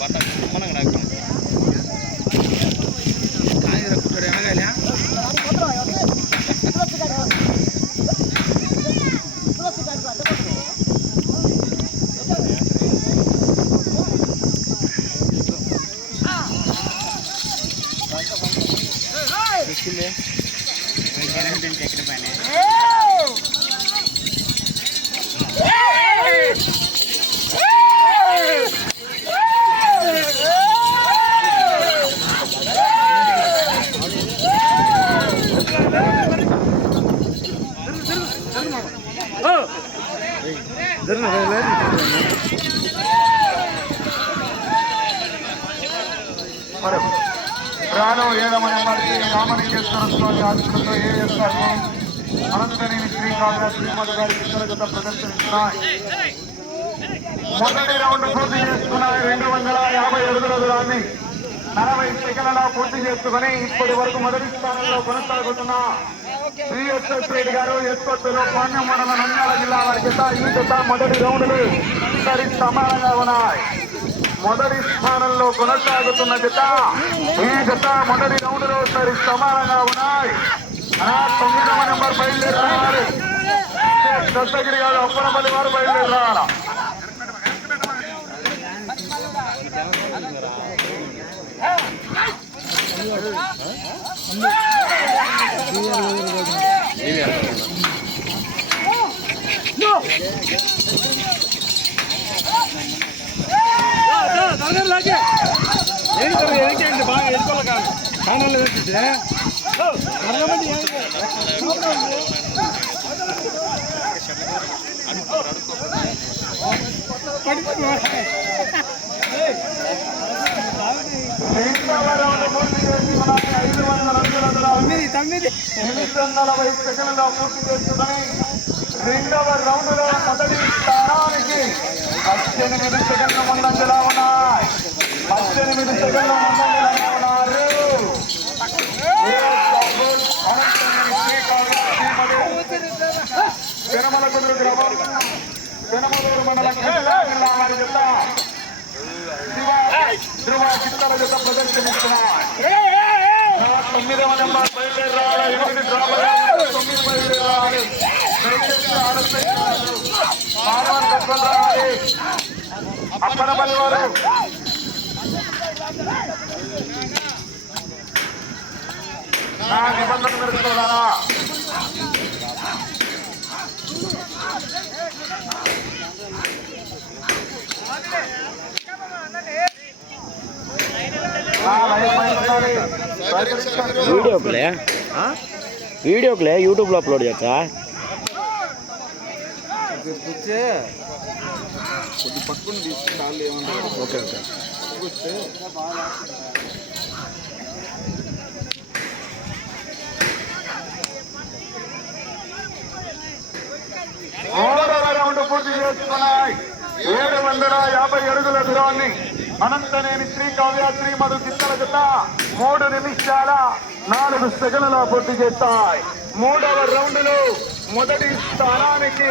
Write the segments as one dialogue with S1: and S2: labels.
S1: বাতাস ఆశీస్సులతో ఏఎస్ఆర్ శ్రీ కాంగ్రెస్ శ్రీమతి గారి చిత్రగత ప్రదర్శిస్తున్నాయి మొదటి రౌండ్ పూర్తి చేసుకున్నాయి రెండు వందల యాభై అడుగుల దూరాన్ని. నలభై సెకండ్ల పూర్తి చేసుకుని ఇప్పటి వరకు మొదటి స్థానంలో కొనసాగుతున్న శ్రీ ఎస్ఎస్ రెడ్డి గారు ఎస్కొత్తులో పాణ్యం మండలం నంద్యాల జిల్లా వారి చేత ఈ చేత మొదటి రౌండ్లు సరి సమానంగా ఉన్నాయి. మొదటి స్థానంలో కొనసాగుతున్న జత ఈ జత మొదటి రౌండ్లో సరి సమానంగా ఉన్నాయి. తొమ్మిదవ నెంబర్ బయలుదేరాలి దత్తగిరి గారు అప్పనపల్లి వారు బయలుదేరాల రెండవ రౌండ్ పూర్తి చేసుకున్నాయి ఐదు వందల అడుగుల దూరాన్ని ఎనిమిది వందల నలభై సెకండ్లో పూర్తి చేసుకుని రెండవ రౌండ్ మొదటి స్థానానికి పద్దెనిమిది సెకండ్ల ముందంజలా ఉన్నాయి. పద్దెనిమిది సెకండ్ల ముందంజలా తిరుమల కుదురు గ్రామం. తిరుమలూరు మండలం జిల్లా వారి జత శివ ధ్రువ చిత్తల జత ప్రదర్శనిస్తున్నాయి తొమ్మిదవ నెంబర్ బయలుదేరాలి. ఎనిమిది డ్రామాలు తొమ్మిది బయలుదేరాలి. దయచేసి ఆలస్యం చేయవద్దు. మానవన్ కట్టుకొని రావాలి. అప్పనపల్లి వారు నా నిబంధన మెరుచుకోవాలా
S2: వీడియోకులే వీడియోకులే యూట్యూబ్లో అప్లోడ్ చేయొచ్చా?
S3: కొద్ది పట్టుకుని తీసుకుంటే వాళ్ళు ఏమంటారు?
S2: ఓకే ఓకే
S1: మూడవ రౌండ్ పూర్తి చేసుకున్నాయి ఏడు యాభై అడుగుల దూరాన్ని అనంతనేని శ్రీ కావ్య శ్రీ మధు చిత్తల జత మూడు నిమిషాల నాలుగు సెకండ్ల పూర్తి చేస్తాయి. మూడవ రౌండ్లో మొదటి స్థానానికి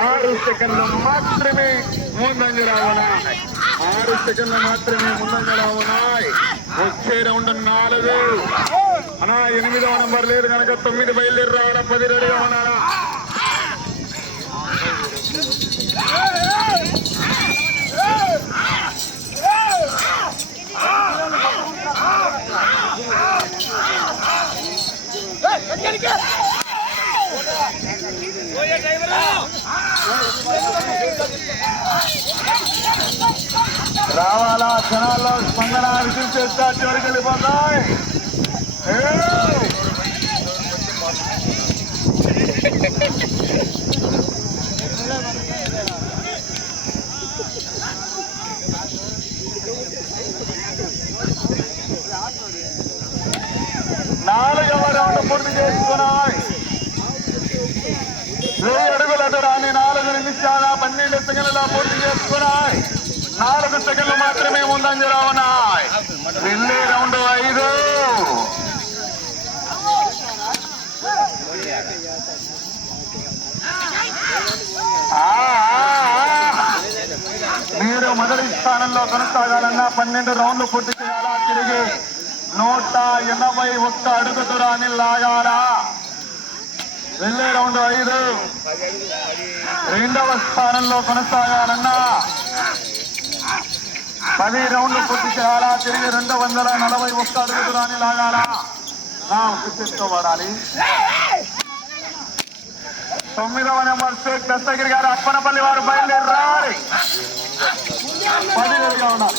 S1: ఆరు సెకండ్లు మాత్రమే ముందంజ ఉన్నాయి ఆరు సెకండ్లు మాత్రమే ముందంజ ఉన్నాయి వచ్చే రౌండ్ నాలుగు. అనా ఎనిమిదవ నంబర్ లేదు కనుక తొమ్మిది బయలుదేరి రావాలా పది రెడీగా ఉన్నారా? రావాలా క్షణాల్లో స్పందన విజయం చేస్తా చివరికి వెళ్ళిపోతాయి ఏయ్! నాలుగవ రౌండ్ పూర్తి చేసుకున్నాయి. వెయ్యి అడుగుల దూరాన్ని నాలుగు నిమిషాల పన్నెండు సెకండ్ల పూర్తి చేసుకున్నాయి. నాలుగు సెకండ్లు మాత్రమే ఉందని ఉన్నాయి. వెళ్ళే రౌండ్ ఐదు. ఆ, మీరు మొదటి స్థానంలో కొనసాగాలన్నా పన్నెండు రౌండ్లు పూర్తి చేయాలా? తిరిగి నూట ఎనభై ఒక్క అడుగు దూరాన్ని లాగారా వెళ్ళే రౌండ్ ఐదు. రెండవ స్థానంలో కొనసాగాలన్నా. పది రౌండ్లు పూర్తి చేయాలా? తిరిగి రెండు వందల నలభై ఒక్క అడుగు దూరాన్ని లాగాలా? నా గుర్తించుకోబడాలి తొమ్మిదవ నెంబర్ షేక్ దస్తగిరి గారు అప్పనపల్లి వారు బయలుదేరాలి పది వేలుగా ఉన్నారు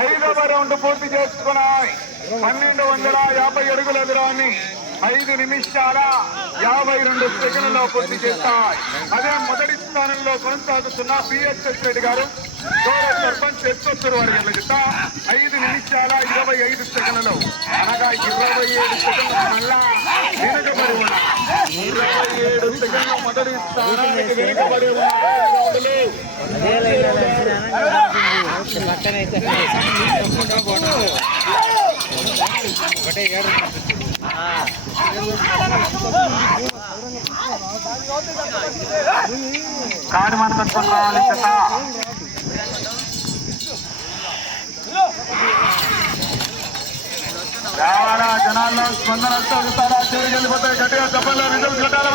S1: ఐదవ రౌండ్ పూర్తి చేసుకున్నాయి. పన్నెండు వందల యాభై అడుగుల దూరాన్ని ఐదు నిమిషాల యాభై రెండు సెకండ్లలో పూర్తి చేస్తాయి. అదే మొదటి స్థానంలో కొనసాగుతున్న పిహెచ్ఎస్ రెడ్డి గారు గౌరవ సర్పంచ్ ఎత్తొత్తూరు వారి గెలుగుతా ఐదు నిమిషాల ఇరవై ఐదు సెకండ్లలో అనగా ఇరవై ఏడు సెకండ్ల మళ్ళా వెనుకబడి ఉన్నారు. ఇరవై ఏడు సెకండ్ల మొదటి స్థానానికి వెనుకబడి ఉన్నారు. కాడి మన కట్టుకొని రావాలి చెత్త రావాలా? జనాల్లో స్పందన వస్తే వెళ్ళిపోతాయి గట్టిగా చెప్పల్లో రిజల్ట్ కట్టాలి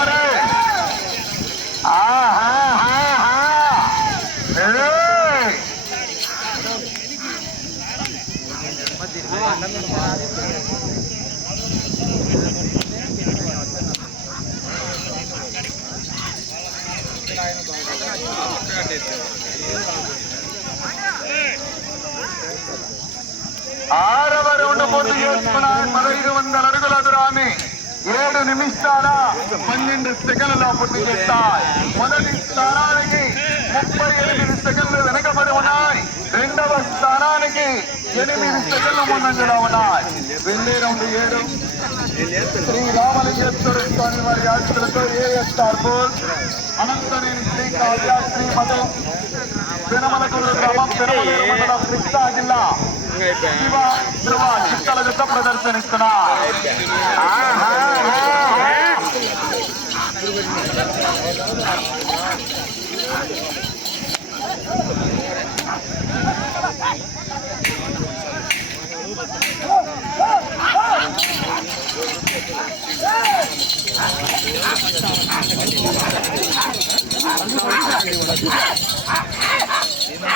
S1: ఆరవ రౌండ్ పూర్తి చేసుకున్నాయి పదహైదు వందల అడుగుల దూరాన్ని ఏడు నిమిషాల పన్నెండు సెకండ్లలో పూర్తి చేస్తాయి. మొదటి స్థానానికి ముప్పై ఎనిమిది సెకండ్లు వెనకబడి ఉన్నాయి. రెండవ స్థానానికి ఎనిమిది సెకండ్లు ముందంజలో ఉన్నాయి. వెళ్ళే రౌండ్ ఏడు. శ్రీ రామలింగేశ్వర స్వామి వారి ఆశలతో ఏఎస్ఆర్ బోల్ అనంతనేని శ్రీ కావ్య శ్రీ మధు పెనమలకూరు గ్రామం పెనమలూరు మండలం కృష్ణా జిల్లా శివ ధ్రువ చిత్తల జత ప్రదర్శనిస్తున్నా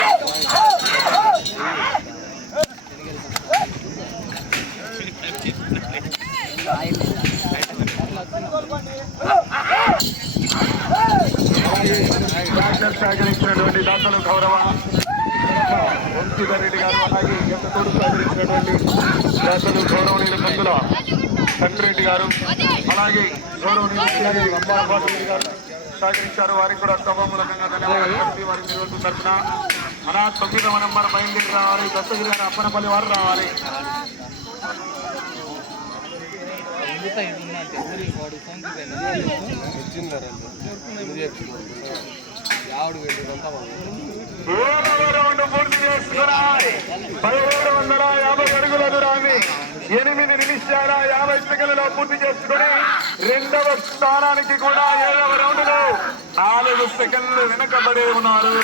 S1: డాక్టర్ సహకరించినటువంటి దాతలు గౌరవ వంశీధర్ రెడ్డి గారు అలాగే ఎంతతోడు సహకరించినటువంటి దాతలు గౌరవనీయులు కందుల చంద్రెడ్డి గారు అలాగే గౌరవనీయులు అంబాబాబు రెడ్డి గారు సహకరించారు. వారికి కూడా సభామూలకంగా ధన్యవాదాలు వారి నిర్వహణ తరఫున. అనా తొమ్మిదవ నెంబర్ బయలుదేరి రావాలి. దత్తగిరి గారు అప్పనపల్లి వారు రావాలి. పదిహేడు వందల యాభై అడుగుల దూరాన్ని ఎనిమిది నిమిషాల యాభై సెకండ్లలో పూర్తి చేసుకుని రెండవ స్థానానికి కూడా ఏడవ రౌండ్లో నాలుగు సెకండ్లు వెనుకబడి ఉన్నారు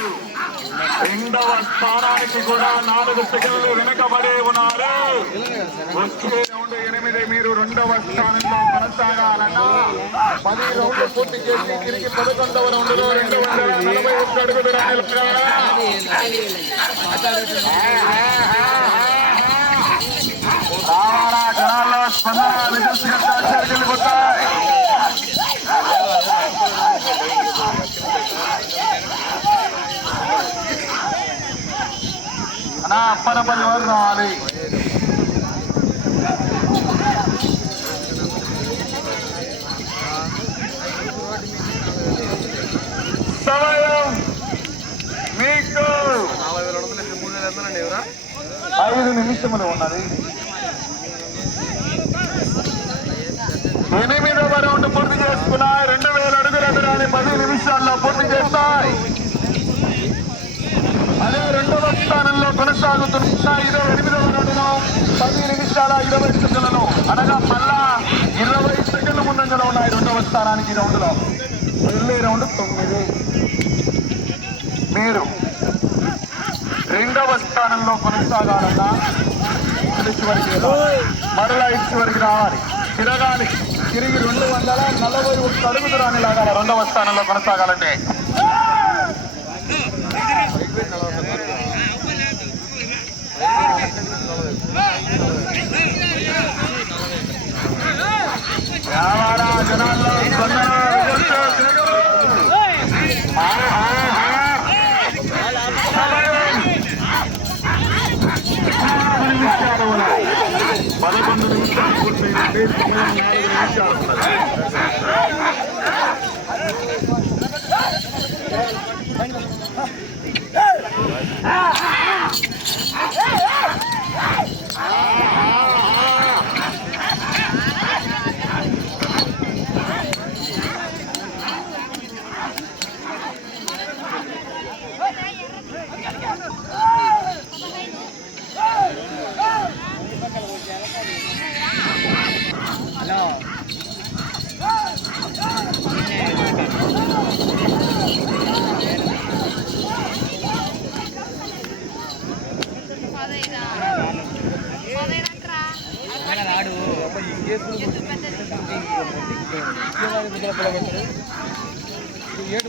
S1: రెండవ స్థానానికి కూడా నాలుగు సెకండ్లు వెనుకబడి ఉన్నారు. వచ్చే రౌండ్ ఎనిమిది మీరు రెండవ స్థానంలో కొనసాగాలన్నా పది రౌండ్లు పూర్తి చేసి తిరిగి పదకొండవ రౌండ్లో రెండు వందల నలభై ఒక్క అడుగులు రావాలా. జనాల్లో స్పందన రిజల్ట్స్ గట్రా నా అప్పనపల్లి వారు రావాలి సమయం మీకు ఐదు నిమిషములు ఉన్నది. ఎనిమిదవ రౌండ్ పూర్తి చేసుకున్నాయి. రెండు వేల అడుగుల దూరాన్ని పది నిమిషాల్లో పూర్తి చేస్తాయి అదే రెండవ స్థానంలో కొనసాగుతున్న ఇరవై ఎనిమిదవ రౌండ్ను పది నిమిషాల ఇరవై సెకండ్లలో అనగా మళ్ళా ఇరవై సెకండ్ల ముందంజలో ఉన్నాయి రెండవ స్థానానికి రౌండ్లో. వెళ్ళే రౌండ్ తొమ్మిది. మీరు రెండవ స్థానంలో కొనసాగాలన్నా మరలా ఇటు రావాలి. తిరగాలి. తిరిగి రెండు వందల నలభై ఒక్క అడుగు దూరాన్ని లాగాలి రెండవ స్థానంలో కొనసాగాలంటే
S4: Ah!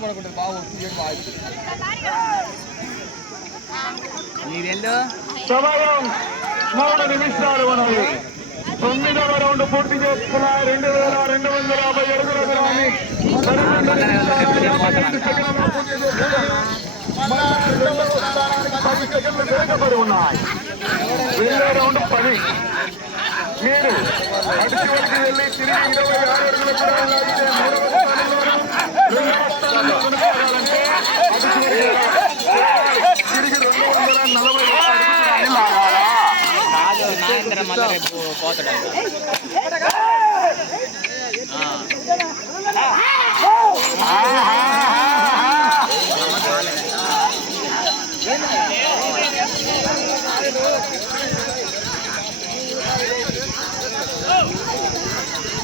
S3: ఏటు పడుకుంటారు బాగా వస్తుంది బాగా
S1: సమయం మూడు నిమిషాలు ఉన్నది తొమ్మిదవ రౌండ్ పూర్తి చేసుకున్న రెండు వేల రెండు వందల యాభై అడుగుల దూరాన్ని పది సెకండ్లు వెనుకబడి ఉన్నాయి. వెళ్ళే రౌండ్ పది. మీరు అటు చివరికి వెళ్ళి తిరిగి ఇరవై ఆరు అడుగుల దూరాన్ని లాగితే మూడవ స్థానంలోను, రెండవ స్థానంలో కొనసాగాలంటే అటు చివరికి వెళ్ళాలి. తిరిగి రెండు వందల నలభై ఒక్క అడుగుల దూరాన్ని లాగాలా
S2: కాదు నాగేంద్ర మళ్ళీ రేపు పోతాడు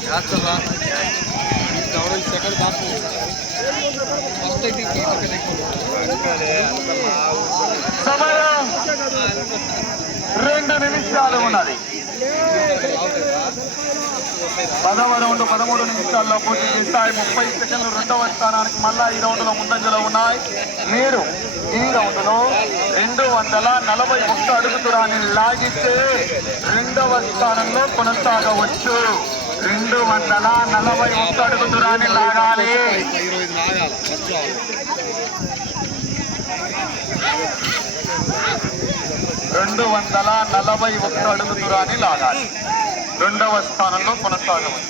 S3: చేస్తారా ఎవరో సెకండ్ ఫస్ట్ అయితే
S1: సమయం రెండు నిమిషాలు ఉన్నది. పదవ రౌండ్ పదమూడు నిమిషాల్లో పూర్తి చేస్తాయి. ముప్పై సెకండ్లు రెండవ స్థానానికి మళ్ళా ఈ రౌండ్లో ముందంజలో ఉన్నాయి. మీరు ఈ రౌండ్లో రెండు వందల నలభై ఒక్క అడుగుతురాన్ని లాగిస్తే లాగితే రెండవ స్థానంలో కొనసాగవచ్చు. రెండు వందల నలభై ఒక్క అడుగు దూరాన్ని లాగాలి. రెండు వందల నలభై ఒక్క అడుగు దూరాన్ని లాగాలి. రెండవ స్థానంలో కొనసాగవచ్చు.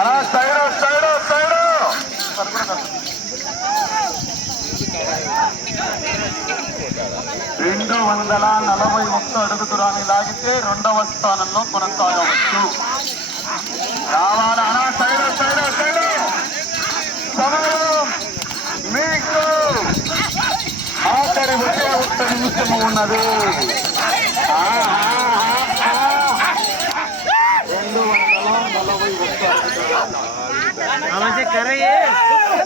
S1: అలా సైడ్ సైడ్ సైడ్. రెండు వందల నలభై ఒక్క అడుగు దూరాన్ని లాగితే రెండవ స్థానంలో కొనసాగవచ్చు. రావాలి. సైడ్ సైడ్ సైడ్ సమయం మీకు ఆఖరి ఒకే ఒక్క నిమిషము ఉన్నది వందల నలభై ఒక్క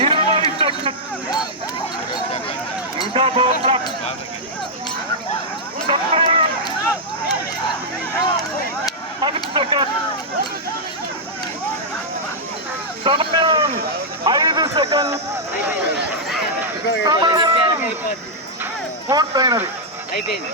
S1: ఇరవై సెకండ్ ఇంకా పోవాలా పది సెకండ్ సమయం సమయం పూర్తయినది
S2: అయిపోయింది.